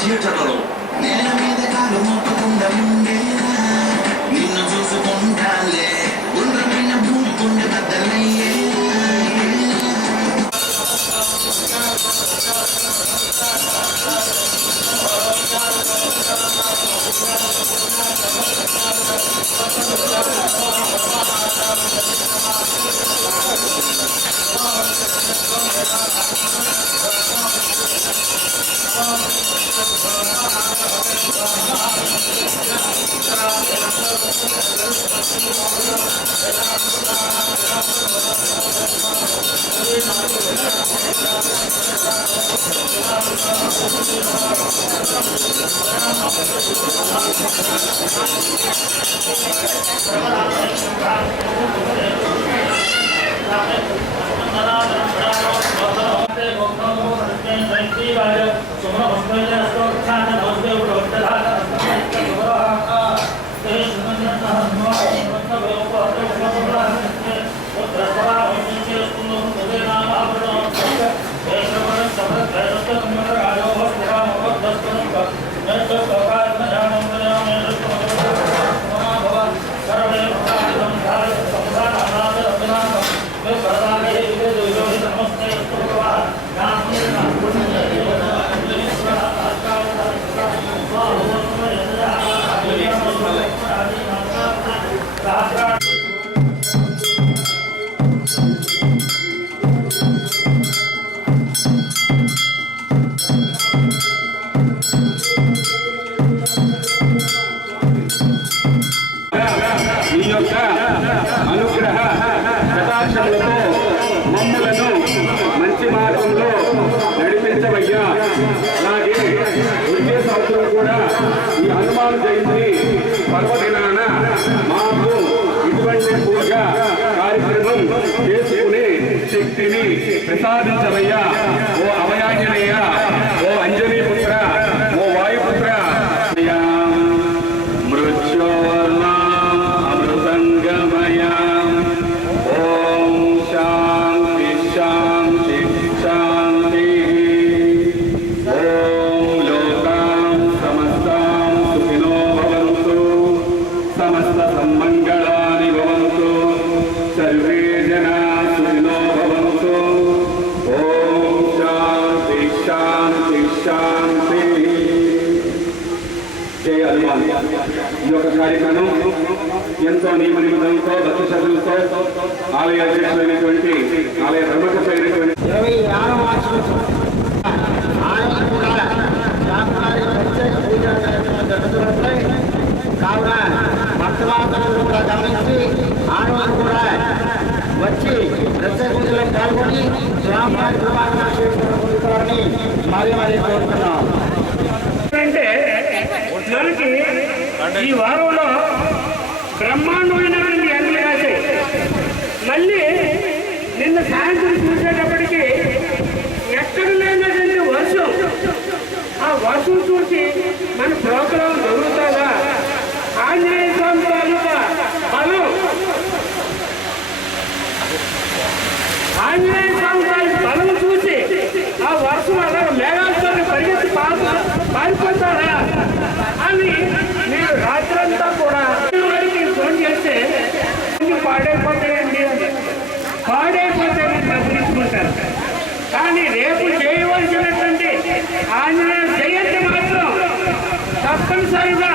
థియేటర్లలో నేల మీద కాలు మోపకుండా ఉండేరా నిన్ను చూసుకుంటాలే గుండ్రమైన భూమి గుండె బద్దలయ్యేరా మంచి మార్గంలో నడిపించవయ్యా. అలాగే వచ్చే సంవత్సరం కూడా ఈ హనుమాన్ జయంతి పర్వదినాన మాకు ఇటువంటి పూజ కార్యక్రమం చేసుకునే శక్తిని ప్రసాదించవయ్యా. ఓ అభయాంజనేయ, ఓ అంజనీ పుత్ర, ఓ వాయుపుత్ర. ఈ యొక్క కార్యక్రమం ఎంతో నియమనిబంధనతో భక్తి శ్రద్ధలతో ఆలయ అధ్యక్షులైనటువంటి ఆలయ ధర్మకర్త అయినటువంటి 26వ వార్షికోత్సవం కావున భక్తవాదులు కూడా గమనించి ఆడవాళ్ళు కూడా వచ్చి ప్రత్యేక పూజలో పాల్గొని స్వామివారి కృపాలను పొందుతారని మరీ కోరుతున్నాం. అంటే మనకి ఈ వారంలో బ్రహ్మాండమైనటువంటి ఎండలు కాసాయి. మళ్ళీ నిన్న సాయంత్రం చూసేటప్పటికి ఎక్కడ లేనటువంటి వర్షం, ఆ వర్షం చూసి మన ప్రోగ్రాం జరుగుతుందా ఆంజనేయ స్వామి తాలూకా బలం, ఆంజనేయ స్వామి బలం చూసి ఆ వర్షం అలా మేఘాలతో పరిగెత్తి పారిపోతారా అని మీరు రాత్రంతా కూడా ఫోన్ చేస్తే పాడైపోతాయండి బదిలించుకుంటారు. కానీ రేపు చేయవలసినటువంటి ఆంజనేయ జయంతి మాత్రం తప్పనిసరిగా